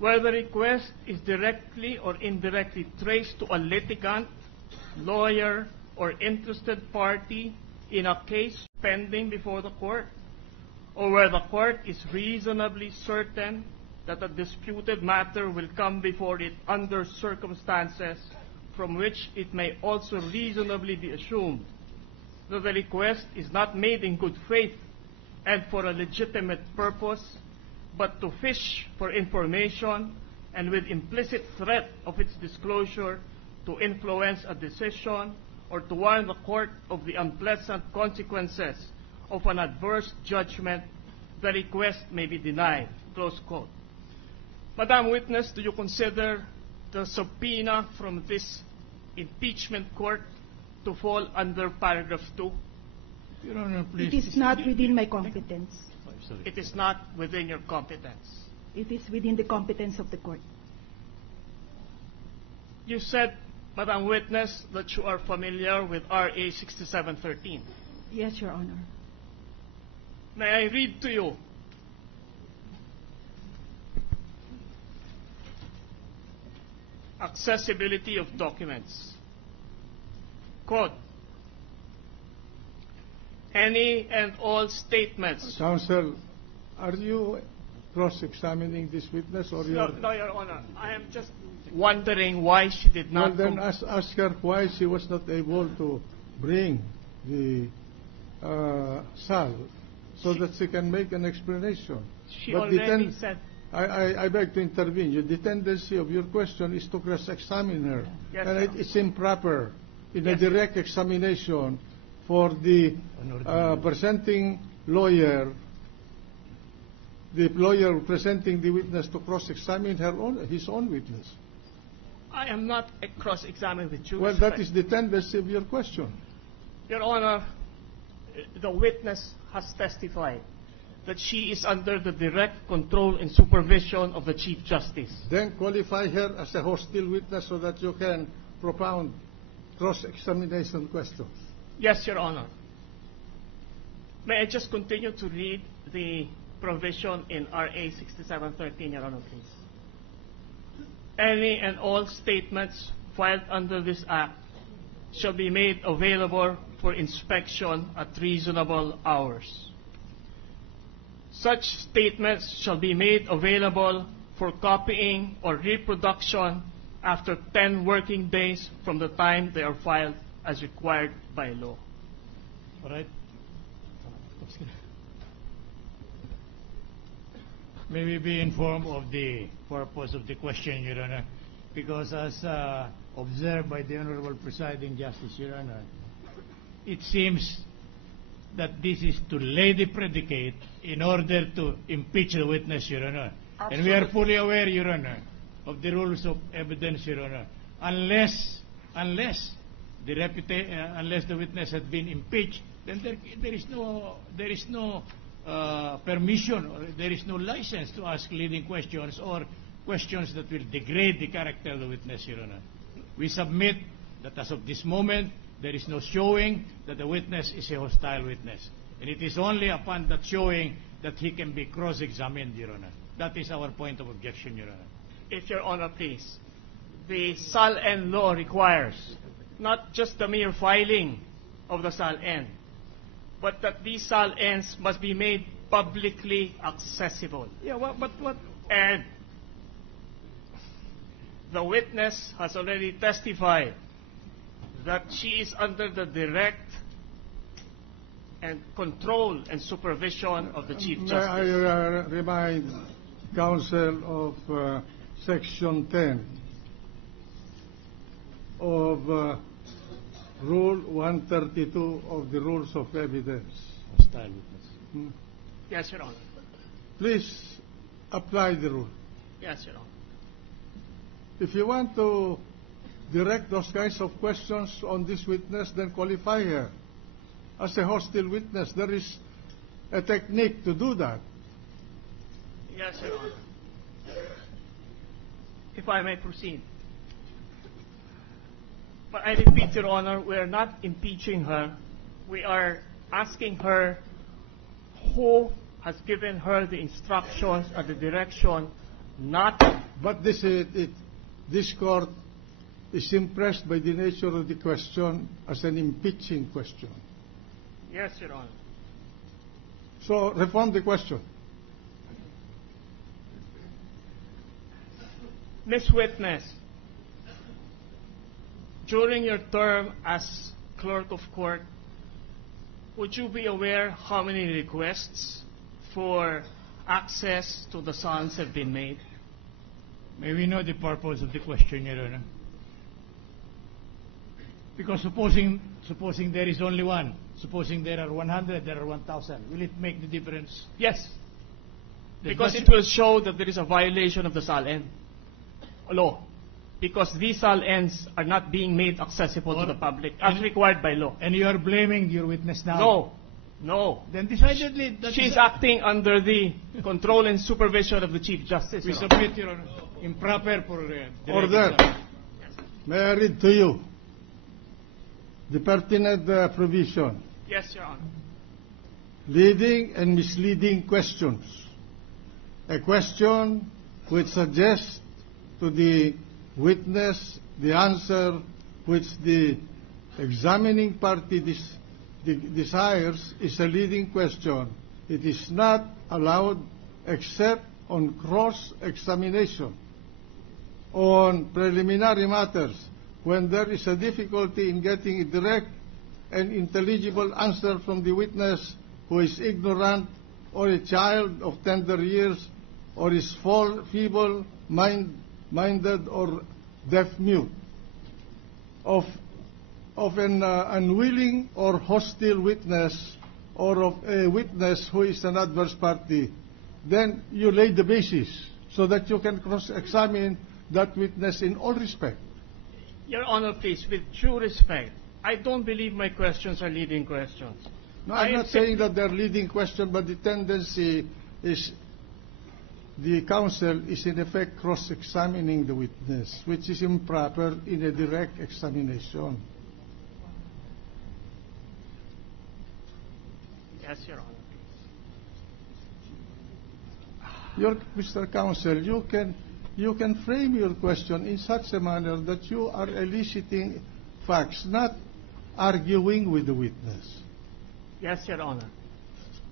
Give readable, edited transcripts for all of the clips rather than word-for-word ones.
Where the request is directly or indirectly traced to a litigant, lawyer, or interested party in a case pending before the court, or where the court is reasonably certain that a disputed matter will come before it under circumstances from which it may also reasonably be assumed that the request is not made in good faith and for a legitimate purpose, but to fish for information and with implicit threat of its disclosure to influence a decision or to warn the court of the unpleasant consequences of an adverse judgment, the request may be denied." Close quote. Madam Witness, do you consider the subpoena from this impeachment court to fall under paragraph 2? Your Honor, please. It is not within my competence. It is not within your competence. It is within the competence of the court. You said, Madam Witness, that you are familiar with RA 6713. Yes, Your Honor. May I read to you? Accessibility of documents. Quote, "Any and all statements..." Counsel, are you cross-examining this witness or No, Your Honor. I am just wondering why she did not... Well, then ask her why she was not able to bring the SAL so that she can make an explanation. She already said... I beg to intervene. The tendency of your question is to cross-examine her. Yes, and sir. it's improper in a Yes, direct examination for the presenting lawyer, the lawyer presenting the witness to cross-examine his own witness. I am not a cross-examining with you. Well, that is the tendency of your question. Your Honor, the witness has testified that she is under the direct control and supervision of the Chief Justice. Then qualify her as a hostile witness so that you can propound cross-examination questions. Yes, Your Honor. May I just continue to read the provision in RA 6713, Your Honor, please? "Any and all statements filed under this Act shall be made available for inspection at reasonable hours. Such statements shall be made available for copying or reproduction after 10 working days from the time they are filed as required by law." All right. May we be informed of the purpose of the question, Your Honor? Because as observed by the Honorable Presiding Justice, Your Honor, it seems that this is to lay the predicate in order to impeach the witness, Your Honor. Absolutely. And we are fully aware, Your Honor, of the rules of evidence, Your Honor. Unless the witness had been impeached, then there is no permission, or there is no license to ask leading questions or questions that will degrade the character of the witness, Your Honor. We submit that as of this moment, there is no showing that the witness is a hostile witness. And it is only upon that showing that he can be cross-examined, Your Honor. That is our point of objection, Your Honor. If Your Honor, please. The SALN law requires not just the mere filing of the SALN, but that these SALNs must be made publicly accessible. Yeah, but what? And the witness has already testified that she is under the direct and control and supervision of the Chief Justice. I remind counsel of Section 10 of Rule 132 of the Rules of Evidence. Hostile witness. Yes, Your Honor. Please apply the rule. Yes, Your Honor. If you want to direct those kinds of questions on this witness, then qualify her. as a hostile witness. There is a technique to do that. Yes, Your Honor. If I may proceed. But I repeat, Your Honor, we are not impeaching her. We are asking her who has given her the instructions or the direction not. But this court is impressed by the nature of the question as an impeaching question. Yes, Your Honor. So reform the question. Ms. Witness, during your term as clerk of court, would you be aware how many requests for access to the SALNs have been made? May we know the purpose of the question, Your Honor? Because supposing there is only one, supposing there are 100, there are 1,000, will it make the difference? Yes, The because budget- it will show that there is a violation of the SALN law. Because these SALNs are not being made accessible to the public as required by law. And you are blaming your witness now? No, no. Then decidedly, that She's is acting under the control and supervision of the Chief Justice. we Your Honor. submit, Your Honor, improper for Order. May I read to you the pertinent provision? Yes, Your Honor. Leading and misleading questions. A question which suggests to the witness the answer which the examining party desires is a leading question. It is not allowed except on cross-examination. On preliminary matters, when there is a difficulty in getting a direct and intelligible answer from the witness who is ignorant or a child of tender years or is feeble-minded or deaf-mute, of an unwilling or hostile witness or of a witness who is an adverse party, then you lay the basis so that you can cross-examine that witness in all respect. Your Honor, please, with due respect, I don't believe my questions are leading questions. No, I I'm am not saying that they're leading question, but the tendency is the counsel is in effect cross-examining the witness, which is improper in a direct examination. Yes, Your Honor. Mr. Counsel, you can frame your question in such a manner that you are eliciting facts, not arguing with the witness. Yes, Your Honor.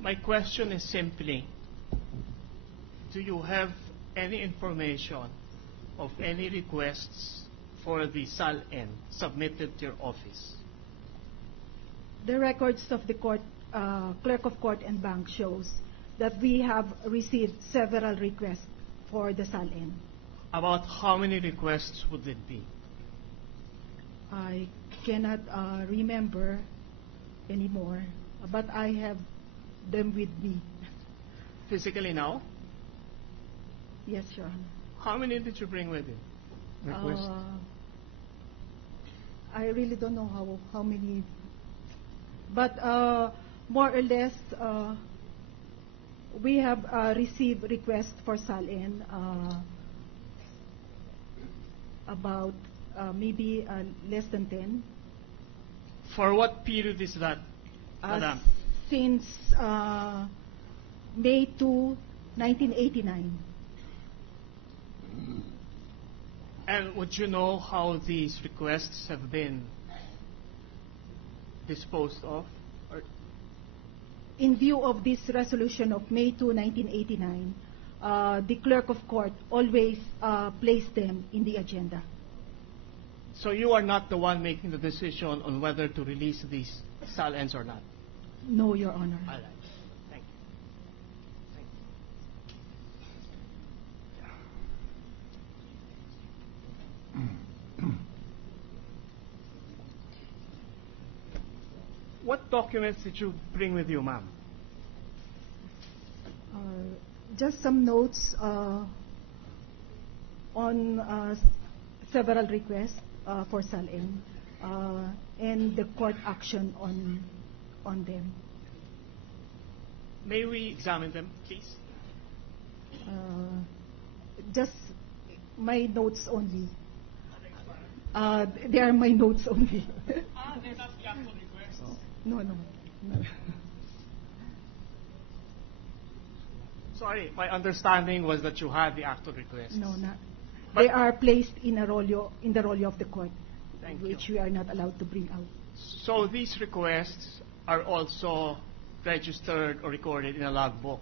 My question is simply, do you have any information of any requests for the SALN submitted to your office? The records of the court, clerk of court and bank shows that we have received several requests for the SALN. About how many requests would it be? I cannot remember anymore, but I have them with me. Physically now? Yes, Your Honor. How many did you bring with you? Request. I really don't know how many, but more or less we have received requests for SALN about maybe less than 10. For what period is that, Madam? Since May 2, 1989. And would you know how these requests have been disposed of? Or In view of this resolution of May 2, 1989, the clerk of court always placed them in the agenda. so you are not the one making the decision on whether to release these SALNs or not? No, Your Honor. All right. Thank you. Thank you. What documents did you bring with you, ma'am? Just some notes on several requests for SALN and the court action on them. May we examine them, please? Just my notes only. They are my notes only. They're not the actual requests. No. Sorry, my understanding was that you had the actual requests. No, not. But- They are placed in the rollo of the court, Thank which you. we are not allowed to bring out. So these requests are also registered or recorded in a logbook.